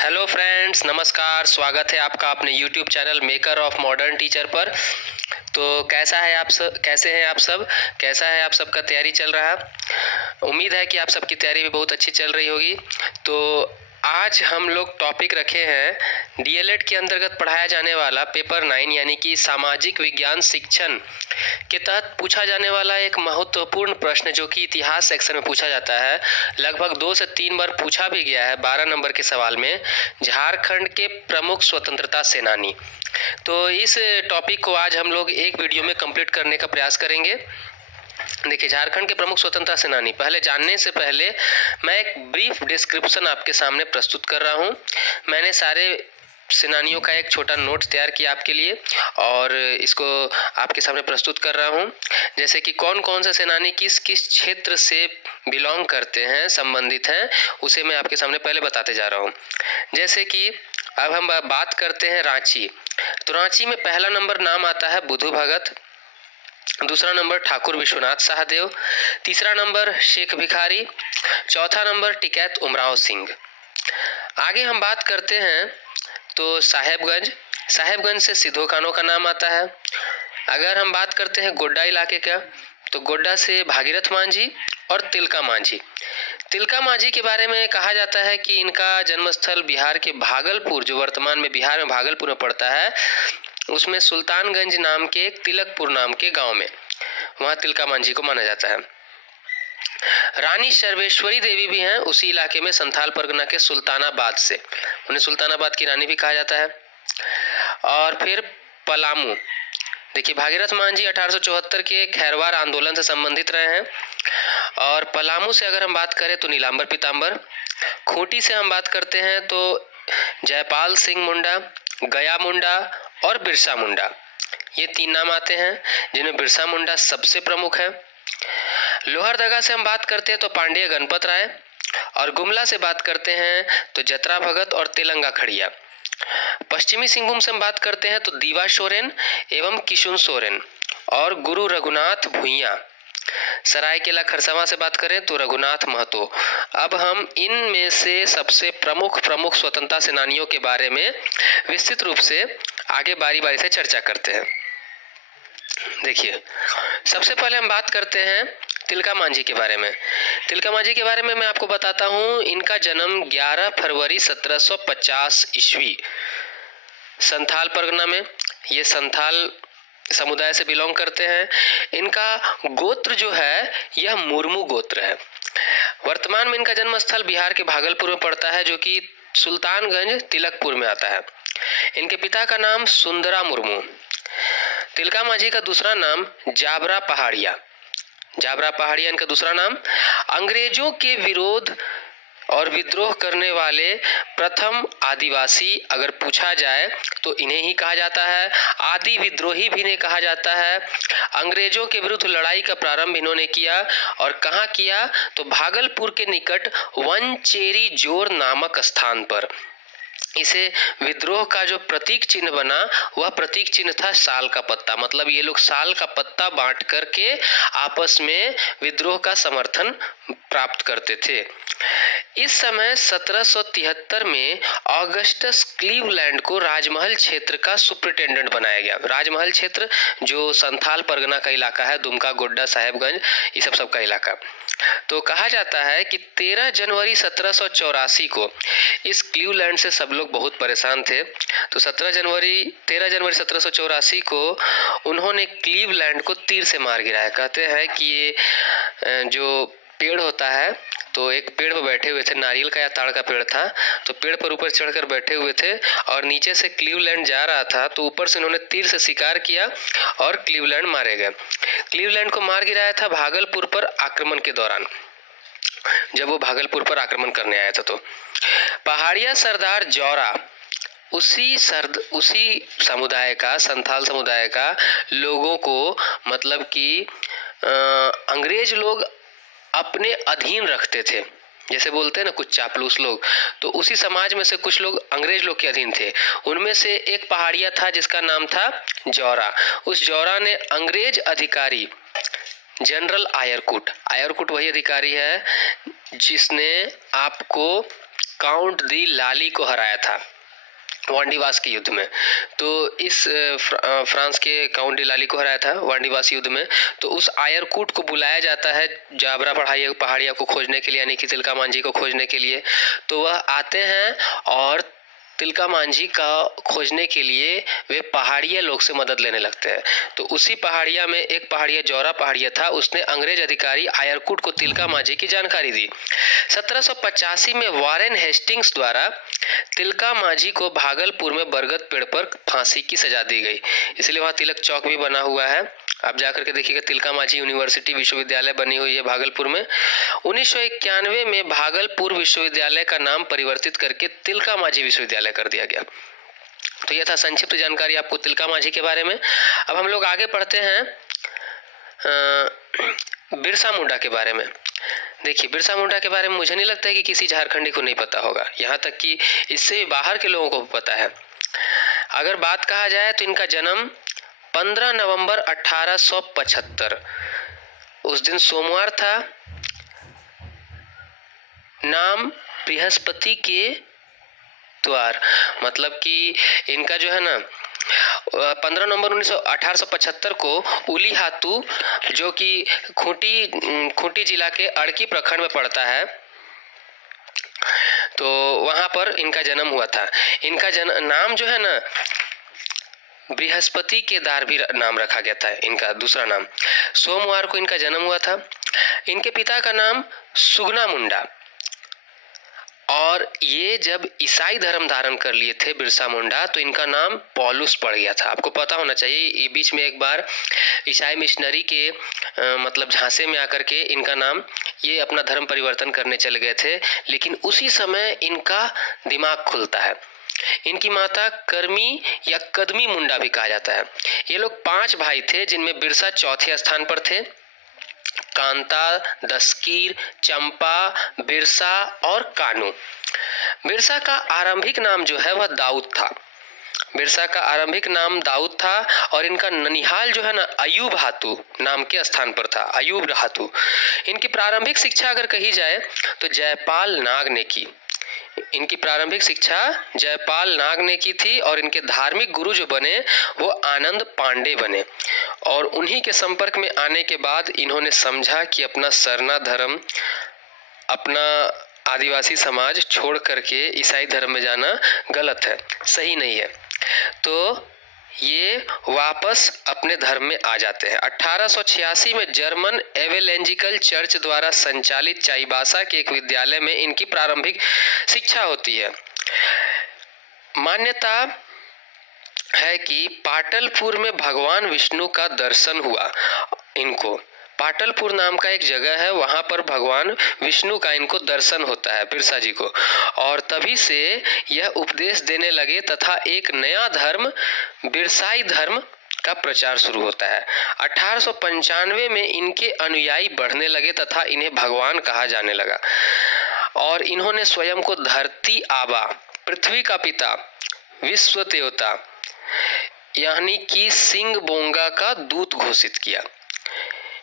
Hello friends, नमस्कार। स्वागत है आपका अपने YouTube channel maker of modern teacher पर। तो कैसे हैं आप सब? कैसा है आप सबका तैयारी चल रहा? उम्मीद है कि आप सबकी तैयारी भी बहुत अच्छी चल रही होगी। तो आज हम लोग टॉपिक रखे हैं डीएलएड के अंतर्गत पढ़ाया जाने वाला पेपर 9 यानी कि सामाजिक विज्ञान शिक्षण के तहत पूछा जाने वाला एक महत्वपूर्ण प्रश्न, जो कि इतिहास सेक्शन में पूछा जाता है। लगभग 2 से 3 बार पूछा भी गया है 12 नंबर के सवाल में। झारखंड के प्रमुख स्वतंत्रता सेनानी। तो इस टॉपिक को आज हम लोग एक वीडियो में कंप्लीट करने का प्रयास करेंगे। देखिए, झारखंड के प्रमुख स्वतंत्रता सेनानी, पहले जानने से पहले मैं एक ब्रीफ डिस्क्रिप्शन आपके सामने प्रस्तुत कर रहा हूँ। मैंने सारे सेनानियों का एक छोटा नोट तैयार किया आपके लिए और इसको आपके सामने प्रस्तुत कर रहा हूँ। जैसे कि कौन कौन से सेनानी किस किस क्षेत्र से बिलोंग करते हैं, संबंधित हैं, उसे मैं आपके सामने पहले बताते जा रहा हूँ। जैसे कि अब हम बात करते हैं रांची। तो रांची में पहला नंबर नाम आता है बुधू भगत, दूसरा नंबर ठाकुर विश्वनाथ शाहदेव, तीसरा नंबर शेख भिखारी, चौथा नंबर टिकैत उमराव सिंह। आगे हम बात करते हैं तो साहेबगंज से सिद्धो कान्हो का नाम आता है। अगर हम बात करते हैं गोड्डा इलाके का, तो गोड्डा से भागीरथ मांझी और तिलका मांझी के बारे में कहा जाता है कि इनका जन्मस्थल बिहार के भागलपुर, जो वर्तमान में बिहार में भागलपुर में पड़ता है, उसमें सुल्तानगंज नाम के एक तिलकपुर नाम के गांव में वहां तिलका मांझी को माना जाता है। रानी सर्वेश्वरी देवी भी हैं उसी इलाके में, संथाल परगना के सुल्तानाबाद से, उन्हें सुल्तानाबाद की रानी भी कहा जाता है। और फिर पलामू, देखिए भागीरथ मांझी 1874 के खैरवार आंदोलन से संबंधित रहे हैं। और पलामू से अगर हम बात करें तो नीलांबर पीताम्बर। खूंटी से हम बात करते हैं तो जयपाल सिंह मुंडा, गया मुंडा और बिरसा मुंडा, ये 3 नाम आते हैं, जिनमें बिरसा मुंडा सबसे प्रमुख है। लोहरदगा से हम बात करते हैं तो पांडेय गणपत राय, और गुमला से बात करते हैं तो जतरा भगत और तेलंगा खड़िया। पश्चिमी सिंहभूम से हम बात करते हैं तो दीवा सोरेन एवं किशुन सोरेन और गुरु रघुनाथ भुइयां। सरायकेला खरसावां से बात करें तो रघुनाथ महतो। अब हम इनमें से सबसे प्रमुख स्वतंत्रता सेनानियों के बारे में विस्तृत रूप से आगे बारी बारी से चर्चा करते हैं। देखिए, सबसे पहले हम बात करते हैं तिलका मांझी के बारे में। तिलका मांझी के बारे में मैं आपको बताता हूँ। इनका जन्म 11 फरवरी 1750 ईस्वी संथाल परगना में, ये संथाल समुदाय से बिलोंग करते हैं। इनका गोत्र जो है यह मुर्मू गोत्र है। वर्तमान में इनका जन्म स्थल बिहार के भागलपुर में पड़ता है, जो कि सुल्तानगंज तिलकपुर में आता है। इनके पिता का नाम सुंदरा मुर्मू। तिलका मांझी का दूसरा नाम जाबरा पहाड़िया इनका दूसरा नाम। अंग्रेजों के विरोध और विद्रोह करने वाले प्रथम आदिवासी अगर पूछा जाए तो इन्हें ही कहा जाता है। आदि विद्रोही भी इन्हें कहा जाता है। अंग्रेजों के विरुद्ध लड़ाई का प्रारंभ इन्होंने किया, और कहाँ किया तो भागलपुर के निकट वनचेरी जोर नामक स्थान पर। इसे विद्रोह का जो प्रतीक चिन्ह बना, वह प्रतीक चिन्ह था साल का पत्ता। मतलब ये लोग साल का पत्ता बांट करके आपस में विद्रोह का समर्थन प्राप्त करते थे। इस समय 1773 में ऑगस्टस क्लीवलैंड को राजमहल क्षेत्र का सुपरिटेंडेंट बनाया गया। राजमहल क्षेत्र जो संथाल परगना का इलाका है, दुमका, गोड्डा, साहेबगंज, ये सब का इलाका। तो कहा जाता है कि 13 जनवरी 1784 को इस क्लीवलैंड से सब लोग बहुत परेशान थे। तो 13 जनवरी 1784 को उन्होंने क्लीवलैंड को तीर से मार गिराया। कहते हैं कि ये जो पेड़ होता है, तो एक पेड़ पर बैठे हुए थे, नारियल का या ताड़ का पेड़ था, तो पेड़ पर ऊपर चढ़कर बैठे हुए थे और नीचे से क्लीवलैंड जा रहा था, तो ऊपर से उन्होंने तीर से शिकार किया और क्लीवलैंड मारे गए। क्लीवलैंड को मार गिराया था भागलपुर पर आक्रमण के दौरान, जब वो भागलपुर पर आक्रमण करने आया था। तो पहाड़िया सरदार जौरा उसी समुदाय का, संथाल समुदाय का लोगों को, मतलब कि अंग्रेज लोग अपने अधीन रखते थे। जैसे बोलते हैं ना कुछ चापलूस लोग, तो उसी समाज में से कुछ लोग अंग्रेज लोग के अधीन थे। उनमें से एक पहाड़िया था जिसका नाम था जौरा। उस जौरा ने अंग्रेज अधिकारी जनरल आयरकुट वही अधिकारी है जिसने आपको काउंट दी लाली को हराया था वांडीवास के युद्ध में। तो इस फ्रांस के काउंट डी लाली को हराया था वांडीवास युद्ध में। तो उस आयरकूट को बुलाया जाता है जाबरा पहाड़िया को खोजने के लिए, यानी कि तिलका मांझी को खोजने के लिए। तो वह आते हैं और तिलका मांझी का खोजने के लिए वे पहाड़िया लोग से मदद लेने लगते हैं। तो उसी पहाड़िया में एक पहाड़िया जौरा पहाड़िया था, उसने अंग्रेज अधिकारी आयरकूट को तिलका मांझी की जानकारी दी। 1785 में वॉरेन हेस्टिंग्स द्वारा तिलका मांझी को भागलपुर में बरगद पेड़ पर फांसी की सजा दी गई, इसलिए वहां तिलक चौक भी बना हुआ है। आप जाकर के देखिएगा, तिलका मांझी यूनिवर्सिटी विश्वविद्यालय बनी हुई है भागलपुर में। 1991 में भागलपुर विश्वविद्यालय का नाम परिवर्तित करके तिलका मांझी विश्वविद्यालय कर दिया गया। तो यह था संक्षिप्त जानकारी आपको तिलका मांझी के बारे में। अब हम लोग आगे पढ़ते हैं बिरसा मुंडा के बारे में। देखिए, बिरसा मुंडा के बारे में मुझे नहीं लगता है कि किसी झारखंडी को नहीं पता होगा, यहाँ तक कि इससे भी बाहर के लोगों को पता है। अगर बात कहा जाए तो इनका जन्म 15 नवंबर 1875, उस दिन सोमवार था। नाम बृहस्पति के द्वार, मतलब कि इनका जो है ना 15 नवंबर 1875 को उली हातू, जो कि खूंटी जिला के अड़की प्रखंड में पड़ता है, तो वहां पर इनका जन्म हुआ था। इनका नाम जो है ना बृहस्पति के दार भी नाम रखा गया था इनका दूसरा नाम। सोमवार को इनका जन्म हुआ था। इनके पिता का नाम सुगना मुंडा, और ये जब ईसाई धर्म धारण कर लिए थे बिरसा मुंडा, तो इनका नाम पौलुस पड़ गया था। आपको पता होना चाहिए, ये बीच में एक बार ईसाई मिशनरी के मतलब झांसे में आकर के इनका नाम, ये अपना धर्म परिवर्तन करने चले गए थे, लेकिन उसी समय इनका दिमाग खुलता है। इनकी माता करमी या कदमी मुंडा भी कहा जाता है। ये लोग 5 भाई थे, जिनमें बिरसा चौथे स्थान पर थे। कांता, दस्कीर, चंपा, बिरसा और कानू। बिरसा का आरंभिक नाम जो है वह दाऊद था। बिरसा का आरंभिक नाम दाऊद था, और इनका ननिहाल जो है ना अयूब हातू नाम के स्थान पर था, अयूब हातू। इनकी प्रारंभिक शिक्षा अगर कही जाए तो जयपाल नाग ने की। इनकी प्रारंभिक शिक्षा जयपाल नाग ने की थी, और इनके धार्मिक गुरु जो बने वो आनंद पांडे बने। और उन्हीं के संपर्क में आने के बाद इन्होंने समझा कि अपना सरना धर्म, अपना आदिवासी समाज छोड़ करके ईसाई धर्म में जाना गलत है, सही नहीं है। तो ये वापस अपने धर्म में आ जाते हैं। 1886 में जर्मन एवेलेंजिकल चर्च द्वारा संचालित चाईबासा के एक विद्यालय में इनकी प्रारंभिक शिक्षा होती है। मान्यता है कि पाटलपुर में भगवान विष्णु का दर्शन हुआ इनको। पाटलपुर नाम का एक जगह है, वहां पर भगवान विष्णु का इनको दर्शन होता है बिरसा जी को, और तभी से यह उपदेश देने लगे तथा एक नया धर्म बिरसाई धर्म का प्रचार शुरू होता है। 1895 में इनके अनुयायी बढ़ने लगे तथा इन्हें भगवान कहा जाने लगा, और इन्होंने स्वयं को धरती आबा, पृथ्वी का पिता, विश्व देवता यानी कि सिंह बोंगा का दूत घोषित किया।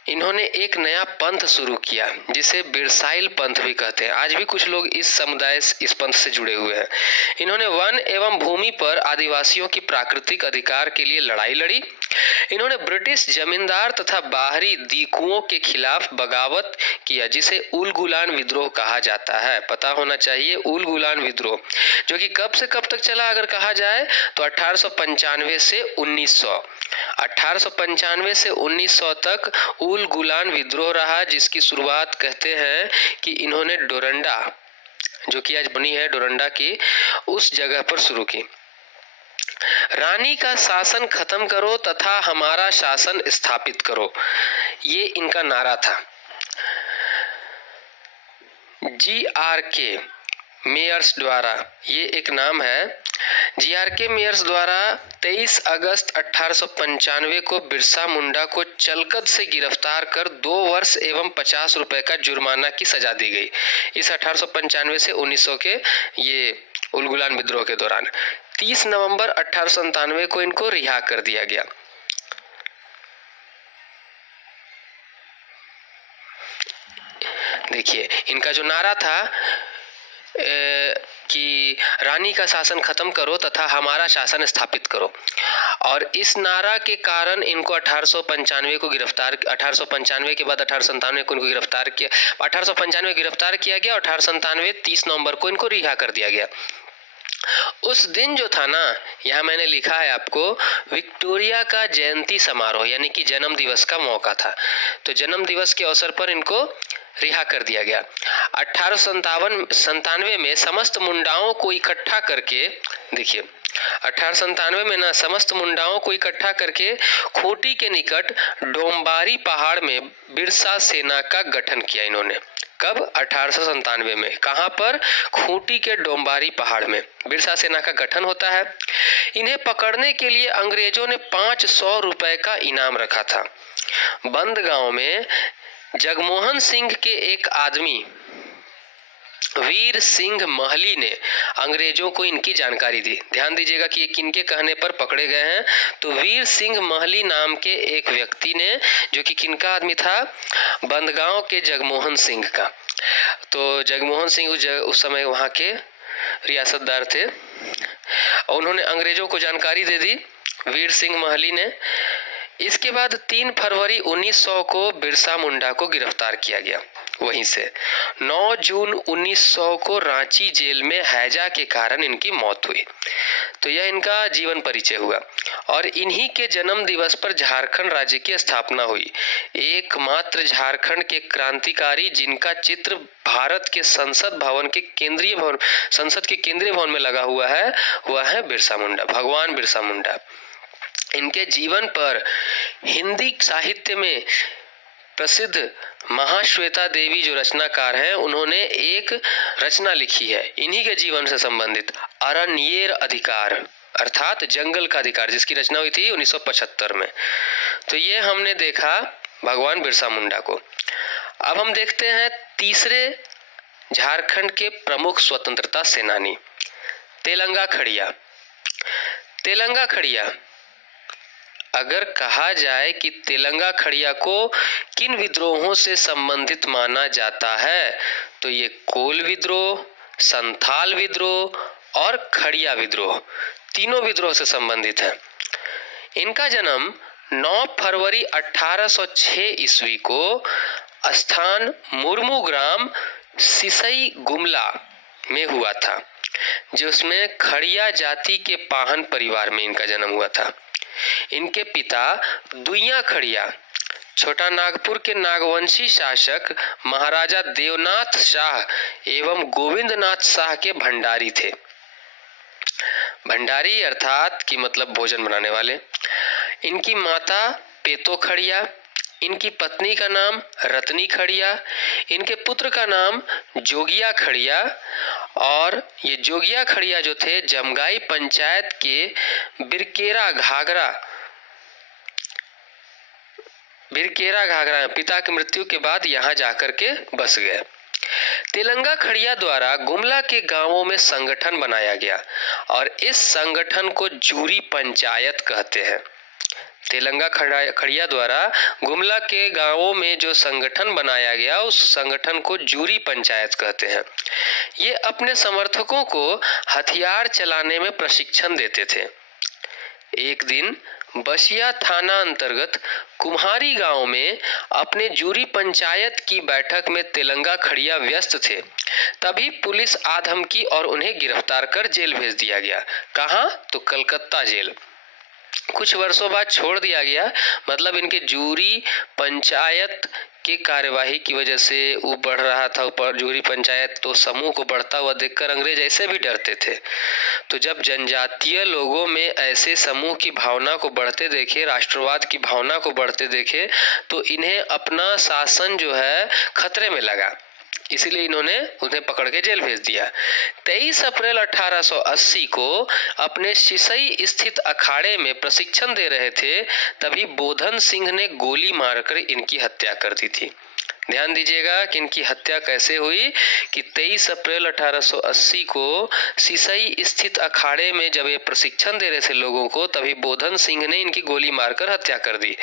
इन्होंने एक नया पंथ शुरू किया जिसे बिरसाइल पंथ भी कहते हैं। आज भी कुछ लोग इस समुदाय इस पंथ से जुड़े हुए हैं। इन्होंने वन एवं भूमि पर आदिवासियों की प्राकृतिक अधिकार के लिए लड़ाई लड़ी। इन्होंने ब्रिटिश जमींदार तथा बाहरी दीकुओं के खिलाफ बगावत किया, जिसे उलगुलान विद्रोह कहा जाता है। पता होना चाहिए, उलगुलान विद्रोह, जो कि कब से कब तक चला अगर कहा जाए तो 1895 से 1900, 1895 से 1900 तक उलगुलान विद्रोह रहा, जिसकी शुरुआत कहते हैं कि इन्होंने डोरंडा, जो कि आज बनी है डोरंडा की, उस जगह पर शुरू की। रानी का शासन खत्म करो तथा हमारा शासन स्थापित करो, ये इनका नारा था। GRK मेयर्स द्वारा, ये एक नाम है, GRK मेयर्स द्वारा 23 अगस्त 1895 को बिरसा मुंडा को चलकद से गिरफ्तार कर 2 वर्ष एवं 50 रुपए का जुर्माना की सजा दी गई। इस 1895 से 1900 के ये उलगुलान विद्रोह के दौरान 30 नवंबर 1897 को इनको रिहा कर दिया गया। देखिए, इनका जो नारा था कि रानी का शासन खत्म करो तथा हमारा शासन स्थापित करो। और इस नारा के कारण इनको 1895 को गिरफ्तार 1895 के बाद 1897 को इनको गिरफ्तार किया 1895 गिरफ्तार किया गया और 1897 30 नवंबर को इनको रिहा कर दिया गया। उस दिन जो था ना, यहाँ मैंने लिखा है आपको, विक्टोरिया का जयंती समारोह यानी कि जन्म दिवस का मौका था। तो जन्म दिवस के अवसर पर इनको रिहा कर दिया गया। 1897 में समस्त मुंडाओं को इकट्ठा करके, देखिए 1897 में ना समस्त मुंडाओं को इकट्ठा करके खूंटी के निकट डोम्बारी पहाड़ में बिरसा सेना का गठन किया इन्होंने। कब? 1897 में। कहां पर? खूंटी के डोम्बारी पहाड़ में बिरसा सेना का गठन होता है। इन्हें पकड़ने के लिए अंग्रेजों ने 500 रुपए का इनाम रखा था। बंदगांव में जगमोहन सिंह के एक आदमी वीर सिंह महली ने अंग्रेजों को इनकी जानकारी दी। ध्यान दीजिएगा कि ये किनके कहने पर पकड़े गए हैं। तो वीर सिंह महली नाम के एक व्यक्ति ने, जो कि किनका आदमी था? बंदगांव के जगमोहन सिंह का। तो जगमोहन सिंह उस समय वहां के रियासतदार थे और उन्होंने अंग्रेजों को जानकारी दे दी, वीर सिंह महली ने। इसके बाद 3 फरवरी 1900 को बिरसा मुंडा को गिरफ्तार किया गया। वहीं से 9 जून 1900 को रांची जेल में हैजा के कारण इनकी मौत हुई। तो यह इनका जीवन परिचय हुआ। और इन्हीं के जन्म दिवस पर झारखंड राज्य की स्थापना हुई। एकमात्र झारखंड के क्रांतिकारी जिनका चित्र भारत के संसद के केंद्रीय भवन में लगा हुआ है, वह है बिरसा मुंडा, भगवान बिरसा मुंडा। इनके जीवन पर हिंदी साहित्य में प्रसिद्ध महाश्वेता देवी जो रचनाकार हैं, उन्होंने एक रचना लिखी है इन्हीं के जीवन से संबंधित, अरण्येर अधिकार अर्थात जंगल का अधिकार, जिसकी रचना हुई थी 1975 में। तो ये हमने देखा भगवान बिरसा मुंडा को। अब हम देखते हैं तीसरे झारखंड के प्रमुख स्वतंत्रता सेनानी, तेलंगा खड़िया। तेलंगा खड़िया, अगर कहा जाए कि तेलंगा खड़िया को किन विद्रोहों से संबंधित माना जाता है, तो ये कोल विद्रोह, संथाल विद्रोह और खड़िया विद्रोह, तीनों विद्रोह से संबंधित है। इनका जन्म 9 फरवरी 1806 ईस्वी को स्थान मुर्मू ग्राम सिसई गुमला में हुआ था, जिसमें खड़िया जाति के पाहन परिवार में इनका जन्म हुआ था। इनके पिता दुइया खड़िया छोटा नागपुर के नागवंशी शासक महाराजा देवनाथ शाह एवं गोविंदनाथ शाह के भंडारी थे। भंडारी अर्थात की मतलब भोजन बनाने वाले। इनकी माता पेतो खड़िया, इनकी पत्नी का नाम रत्नी खड़िया, इनके पुत्र का नाम जोगिया खड़िया। और ये जोगिया खड़िया जो थे जमगाई पंचायत के बिरकेरा घाघरा पिता की मृत्यु के बाद यहाँ जाकर के बस गए। तेलंगा खड़िया द्वारा गुमला के गांवों में संगठन बनाया गया और इस संगठन को जूरी पंचायत कहते हैं। तेलंगा खड़िया द्वारा गुमला के गांवों में जो संगठन बनाया गया, उस संगठन को जूरी पंचायत कहते हैं। ये अपने समर्थकों को हथियार चलाने में प्रशिक्षण देते थे। एक दिन बसिया थाना अंतर्गत कुम्हारी गांव में अपने जूरी पंचायत की बैठक में तेलंगा खड़िया व्यस्त थे। तभी पुलिस आ धमकी और उन्हें गिरफ्तार कर जेल भेज दिया गया। कहां? तो कलकत्ता जेल। कुछ वर्षों बाद छोड़ दिया गया। मतलब इनके जूरी पंचायत के कार्यवाही की वजह से वो बढ़ रहा था ऊपर। जूरी पंचायत तो समूह को बढ़ता हुआ देखकर अंग्रेज ऐसे भी डरते थे। तो जब जनजातीय लोगों में ऐसे समूह की भावना को बढ़ते देखे, राष्ट्रवाद की भावना को बढ़ते देखे, तो इन्हें अपना शासन जो है खतरे में लगा। इसीलिए इन्होंने उन्हें पकड़ के जेल भेज दिया। 23 अप्रैल 1880 को अपने सिसई स्थित अखाड़े में प्रशिक्षण दे रहे थे, तभी बोधन सिंह ने गोली मारकर इनकी हत्या कर दी थी। ध्यान दीजिएगा कि इनकी हत्या कैसे हुई कि 23 अप्रैल 1880 को सिसई स्थित अखाड़े में जब ये प्रशिक्षण दे रहे थे लोगों को, तभी बोधन सिंह ने इनकी गोली मारकर हत्या कर दी।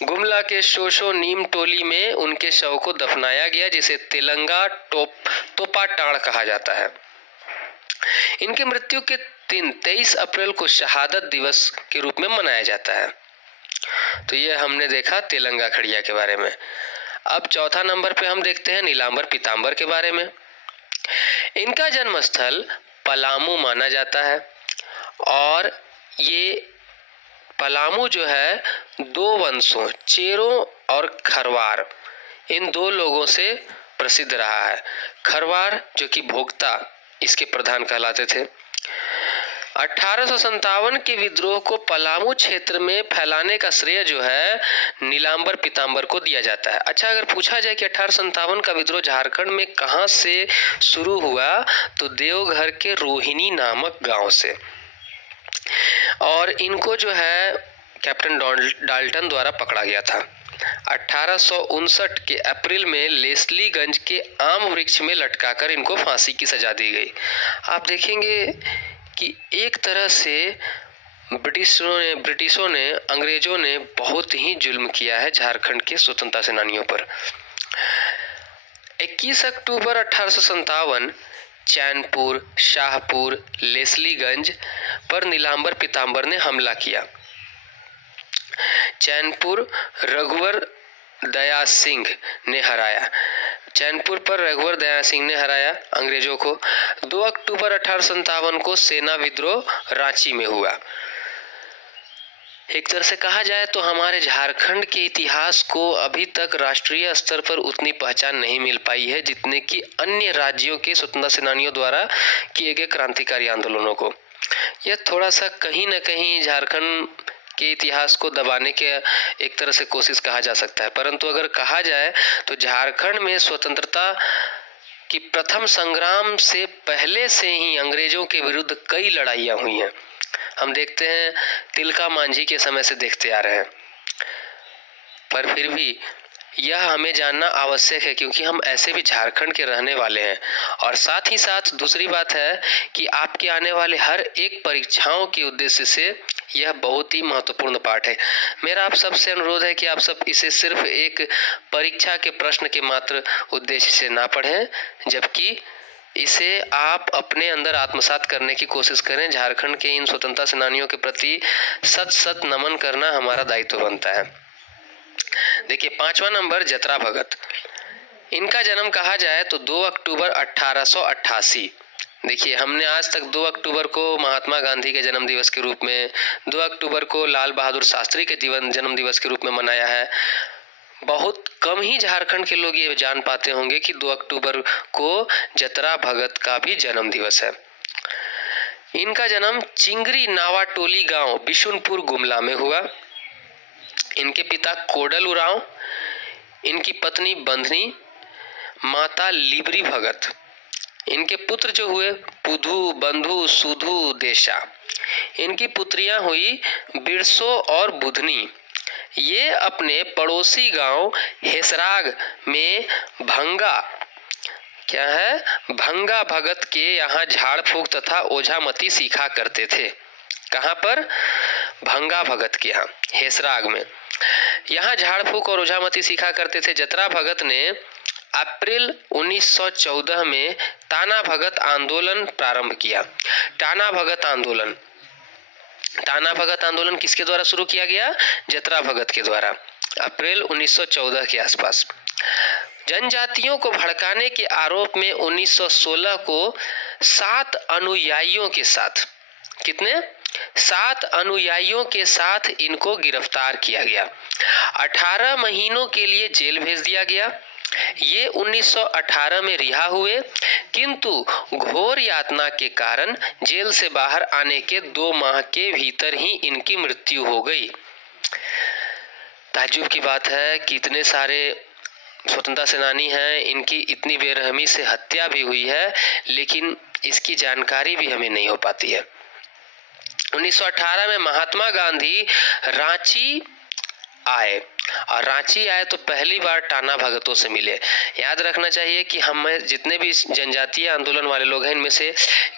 गुमला के शोशो नीम टोली में उनके शव को दफनाया गया, जिसे तेलंगा तोपाटाण कहा जाता है। इनकी मृत्यु के दिन 23 अप्रैल को शहादत दिवस के रूप में मनाया जाता है। तो ये हमने देखा तेलंगा खड़िया के बारे में। अब चौथा नंबर पे हम देखते हैं नीलांबर पीतांबर के बारे में। इनका जन्म स्थल पलामू माना जाता है और ये पलामू जो है दो वंशों चेरो और खरवार, इन दो लोगों से प्रसिद्ध रहा है। खरवार जो कि भोक्ता इसके प्रधान कहलाते थे। 1857 के विद्रोह को पलामू क्षेत्र में फैलाने का श्रेय जो है नीलांबर पीतांबर को दिया जाता है। अच्छा, अगर पूछा जाए कि 1857 का विद्रोह झारखंड में कहां से शुरू हुआ, तो देवघर के रोहिणी नामक गांव से। और इनको जो है कैप्टन डाल्टन द्वारा पकड़ा गया था। 1859 के अप्रैल में लेस्लीगंज के आम वृक्ष में लटकाकर इनको फांसी की सजा दी गई। आप देखेंगे कि एक तरह से ब्रिटिशों ने अंग्रेजों ने बहुत ही जुल्म किया है झारखंड के स्वतंत्रता सेनानियों पर। 21 अक्टूबर 1857 चैनपुर, शाहपुर, लेस्लीगंज पर नीलांबर पीतांबर ने हमला किया। चैनपुर रघुवर दया सिंह ने हराया। चैनपुर पर रघुवर दया सिंह ने हराया अंग्रेजों को। 2 अक्टूबर 1857 को सेना विद्रोह रांची में हुआ। एक तरह से कहा जाए तो हमारे झारखंड के इतिहास को अभी तक राष्ट्रीय स्तर पर उतनी पहचान नहीं मिल पाई है जितने कि अन्य राज्यों के स्वतंत्रता सेनानियों द्वारा किए गए क्रांतिकारी आंदोलनों को। यह थोड़ा सा कहीं न कहीं झारखंड के इतिहास को दबाने के एक तरह से कोशिश कहा जा सकता है, परंतु अगर कहा जाए तो झारखंड में स्वतंत्रता की प्रथम संग्राम से पहले से ही अंग्रेजों के विरुद्ध कई लड़ाइयाँ हुई हैं। हम देखते हैं तिलका मांझी के समय से देखते आ रहे हैं, पर फिर भी यह हमें जानना आवश्यक है क्योंकि हम ऐसे भी झारखंड के रहने वाले हैं। और साथ ही साथ दूसरी बात है कि आपके आने वाले हर एक परीक्षाओं के उद्देश्य से यह बहुत ही महत्वपूर्ण पाठ है। मेरा आप सबसे अनुरोध है कि आप सब इसे सिर्फ एक परीक्षा के प्रश्न के मात्र उद्देश्य से ना पढ़ें, जबकि इसे आप अपने अंदर आत्मसात करने की कोशिश करें। झारखंड के इन स्वतंत्रता सेनानियों के प्रति सत सत नमन करना हमारा दायित्व बनता है। देखिए 5वां नंबर जतरा भगत। इनका जन्म कहा जाए तो 2 अक्टूबर 1888। देखिए हमने आज तक 2 अक्टूबर को महात्मा गांधी के जन्म दिवस के रूप में, 2 अक्टूबर को लाल बहादुर शास्त्री के जन्म दिवस के रूप में मनाया है। बहुत कम ही झारखंड के लोग ये जान पाते होंगे कि 2 अक्टूबर को जतरा भगत का भी जन्म दिवस है। इनका जन्म चिंगरी नावा टोली गांव बिशुनपुर गुमला में हुआ। इनके पिता कोडल उरांव, इनकी पत्नी बंधनी, माता लिबरी भगत। इनके पुत्र जो हुए पुधु, बंधु, सुधु, देशा। इनकी पुत्रियां हुई बिरसो और बुधनी। ये अपने पड़ोसी गांव हेसराग में भंगा भगत के यहाँ झाड़ फूक तथा ओझामती सीखा करते थे। कहाँ पर? भंगा भगत के यहाँ हेसराग में। यहाँ झाड़ फूक और ओझामती सीखा करते थे। जतरा भगत ने अप्रैल 1914 में ताना भगत आंदोलन प्रारंभ किया। ताना भगत आंदोलन किसके द्वारा शुरू किया गया? जतरा भगत के द्वारा, अप्रैल 1914 के आसपास। जनजातियों को भड़काने के आरोप में 1916 को 7 अनुयायियों के साथ, कितने? 7 अनुयायियों के साथ इनको गिरफ्तार किया गया। 18 महीनों के लिए जेल भेज दिया गया। ये 1918 में रिहा हुए, किंतु घोर यातना के कारण जेल से बाहर आने के 2 माह के भीतर ही इनकी मृत्यु हो गई। ताज्जुब की बात है कि इतने सारे स्वतंत्रता सेनानी हैं, इनकी इतनी बेरहमी से हत्या भी हुई है, लेकिन इसकी जानकारी भी हमें नहीं हो पाती है। 1918 में महात्मा गांधी रांची आए, और रांची आए तो पहली बार टाना भगतों से मिले। याद रखना चाहिए कि हम जितने भी जनजातीय आंदोलन वाले लोग हैं, इनमें से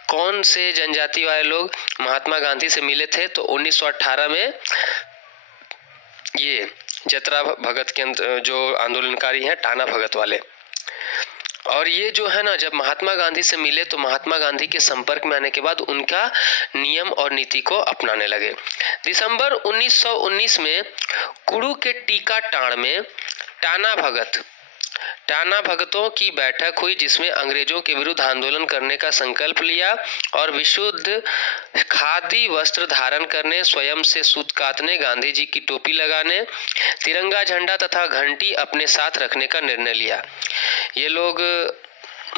कौन से जनजाति वाले लोग महात्मा गांधी से मिले थे? तो 1918 में ये जतरा भगत के जो आंदोलनकारी हैं टाना भगत वाले। और ये जो है ना, जब महात्मा गांधी से मिले तो महात्मा गांधी के संपर्क में आने के बाद उनका नियम और नीति को अपनाने लगे। दिसंबर 1919 में कुड़ू के टीका टाण में टाना भगतों की बैठक हुई, जिसमें अंग्रेजों के विरुद्ध आंदोलन करने का संकल्प लिया और विशुद्ध खादी वस्त्र धारण करने, स्वयं से सूत कातने, गांधी जी की टोपी लगाने, तिरंगा झंडा तथा घंटी अपने साथ रखने का निर्णय लिया। ये लोग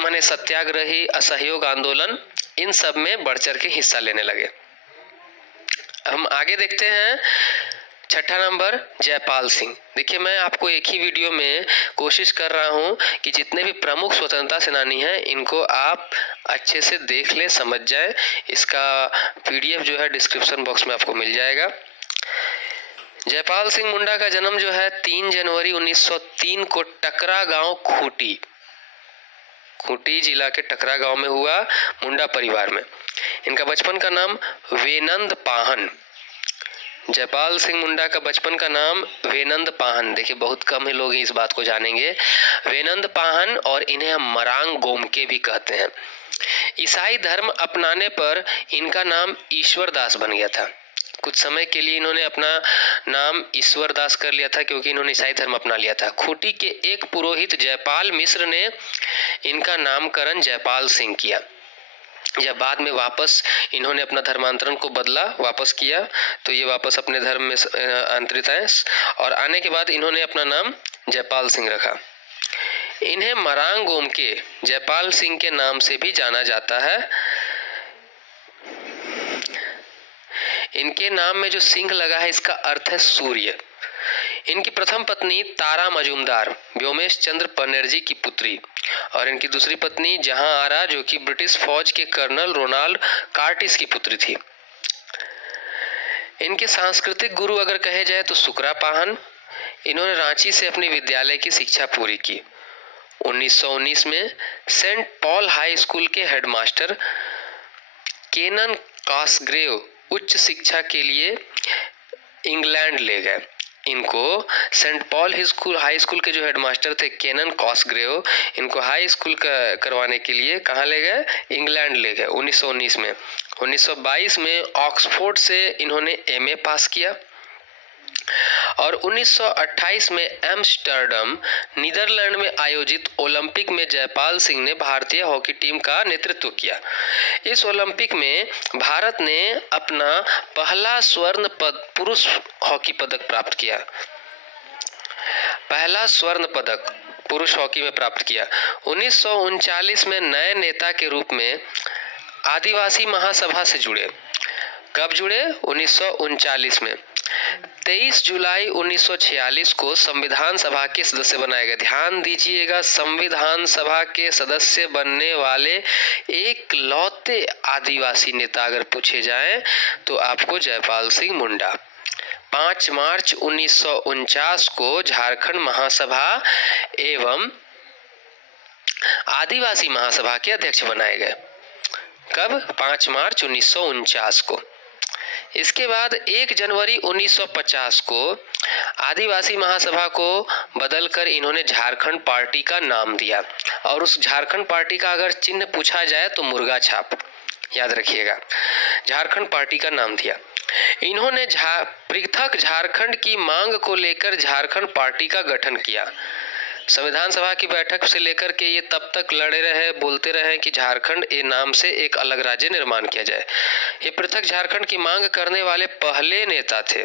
माने सत्याग्रही, असहयोग आंदोलन, इन सब में बढ़ चढ़ के हिस्सा लेने लगे। हम आगे देखते हैं। छठा नंबर, जयपाल सिंह। देखिए, मैं आपको एक ही वीडियो में कोशिश कर रहा हूं कि जितने भी प्रमुख स्वतंत्रता सेनानी हैं इनको आप अच्छे से देख लें, समझ जाएं। इसका PDF जो है डिस्क्रिप्शन बॉक्स में आपको मिल जाएगा। जयपाल सिंह मुंडा का जन्म जो है 3 जनवरी 1903 को टकरा गांव खूंटी जिला के टकरा गांव में हुआ, मुंडा परिवार में। इनका बचपन का नाम वेनंद पाहन। जयपाल सिंह मुंडा का बचपन का नाम वेनंद पाहन। देखिए, बहुत कम ही लोग इस बात को जानेंगे। वेनंद पाहन, और इन्हें हम मरांग गोमके भी कहते हैं। ईसाई धर्म अपनाने पर इनका नाम ईश्वर दास बन गया था। कुछ समय के लिए इन्होंने अपना नाम ईश्वर दास कर लिया था क्योंकि इन्होंने ईसाई धर्म अपना लिया था। खूंटी के एक पुरोहित जयपाल मिश्र ने इनका नामकरण जयपाल सिंह किया। जब बाद में वापस इन्होंने अपना धर्मांतरण को बदला, वापस किया, तो ये वापस अपने धर्म में अंतरित आए और आने के बाद इन्होंने अपना नाम जयपाल सिंह रखा। इन्हें मरांग गोमके जयपाल सिंह के नाम से भी जाना जाता है। इनके नाम में जो सिंह लगा है इसका अर्थ है सूर्य। इनकी प्रथम पत्नी तारा मजूमदार व्योमेश चंद्र बनर्जी की पुत्री, और इनकी दूसरी पत्नी जहां आरा जो कि ब्रिटिश फौज के कर्नल रोनाल्ड कार्टिस की पुत्री थी। इनके सांस्कृतिक गुरु अगर कहे जाए तो सुकरा पाहन। इन्होंने रांची से अपनी विद्यालय की शिक्षा पूरी की। 1919 में सेंट पॉल हाई स्कूल के हेडमास्टर केनन कॉसग्रेव उच्च शिक्षा के लिए इंग्लैंड ले गए। इनको सेंट पॉल हाई स्कूल के जो हेडमास्टर थे केनन कॉसग्रेव, इनको हाई स्कूल करवाने के लिए कहाँ ले गए? इंग्लैंड ले गए 1919 में। 1922 में ऑक्सफोर्ड से इन्होंने MA पास किया और 1928 में एम्स्टर्डम नीदरलैंड में आयोजित ओलंपिक में जयपाल सिंह ने भारतीय हॉकी टीम का नेतृत्व किया। इस ओलंपिक में भारत ने अपना पहला स्वर्ण पुरुष हॉकी पदक प्राप्त किया। पहला स्वर्ण पदक पुरुष हॉकी में प्राप्त किया। 1939 में नए नेता के रूप में आदिवासी महासभा से जुड़े। कब जुड़े? 1939 में। 23 जुलाई 1946 को संविधान सभा के सदस्य बनाए गए। ध्यान दीजिएगा, संविधान सभा के सदस्य बनने वाले एक लौते आदिवासी नेता अगर पूछे जाएं तो आपको जयपाल सिंह मुंडा। 5 मार्च 1949 को झारखंड महासभा एवं आदिवासी महासभा के अध्यक्ष बनाए गए। कब? 5 मार्च 1949 को। इसके बाद 1 जनवरी 1950 को आदिवासी महासभा को बदलकर इन्होंने झारखंड पार्टी का नाम दिया और उस झारखंड पार्टी का अगर चिन्ह पूछा जाए तो मुर्गा छाप, याद रखिएगा। झारखंड पार्टी का नाम दिया। इन्होंने पृथक झारखंड की मांग को लेकर झारखंड पार्टी का गठन किया। संविधान सभा की बैठक से लेकर के ये तब तक लड़े रहे, बोलते रहे कि झारखंड ए नाम से एक अलग राज्य निर्माण किया जाए। ये पृथक झारखंड की मांग करने वाले पहले नेता थे।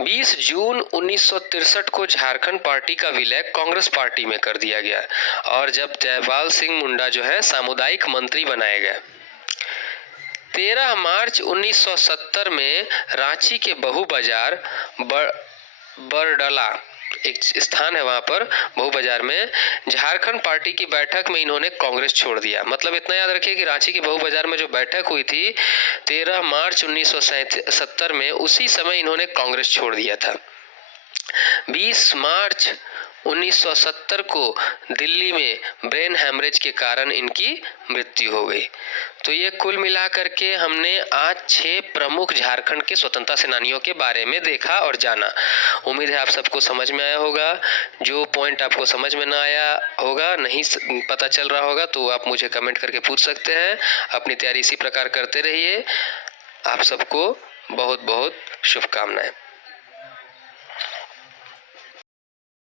20 जून 1963 को झारखंड पार्टी का विलय कांग्रेस पार्टी में कर दिया गया और जब जयपाल सिंह मुंडा जो है सामुदायिक मंत्री बनाए गए। 13 मार्च 1970 में रांची के बहु बाजार बरडला एक स्थान है, वहां पर बहु बाजार में झारखंड पार्टी की बैठक में इन्होंने कांग्रेस छोड़ दिया। मतलब इतना याद रखिए कि रांची के बहु बाजार में जो बैठक हुई थी 13 मार्च 1970 में, उसी समय इन्होंने कांग्रेस छोड़ दिया था। 20 मार्च 1970 को दिल्ली में ब्रेन हैमरेज के कारण इनकी मृत्यु हो गई। तो ये कुल मिलाकर के हमने आज 6 प्रमुख झारखंड के स्वतंत्रता सेनानियों के बारे में देखा और जाना। उम्मीद है आप सबको समझ में आया होगा। जो पॉइंट आपको समझ में ना आया होगा, नहीं पता चल रहा होगा, तो आप मुझे कमेंट करके पूछ सकते हैं। अपनी तैयारी इसी प्रकार करते रहिए। आप सबको बहुत बहुत शुभकामनाएं।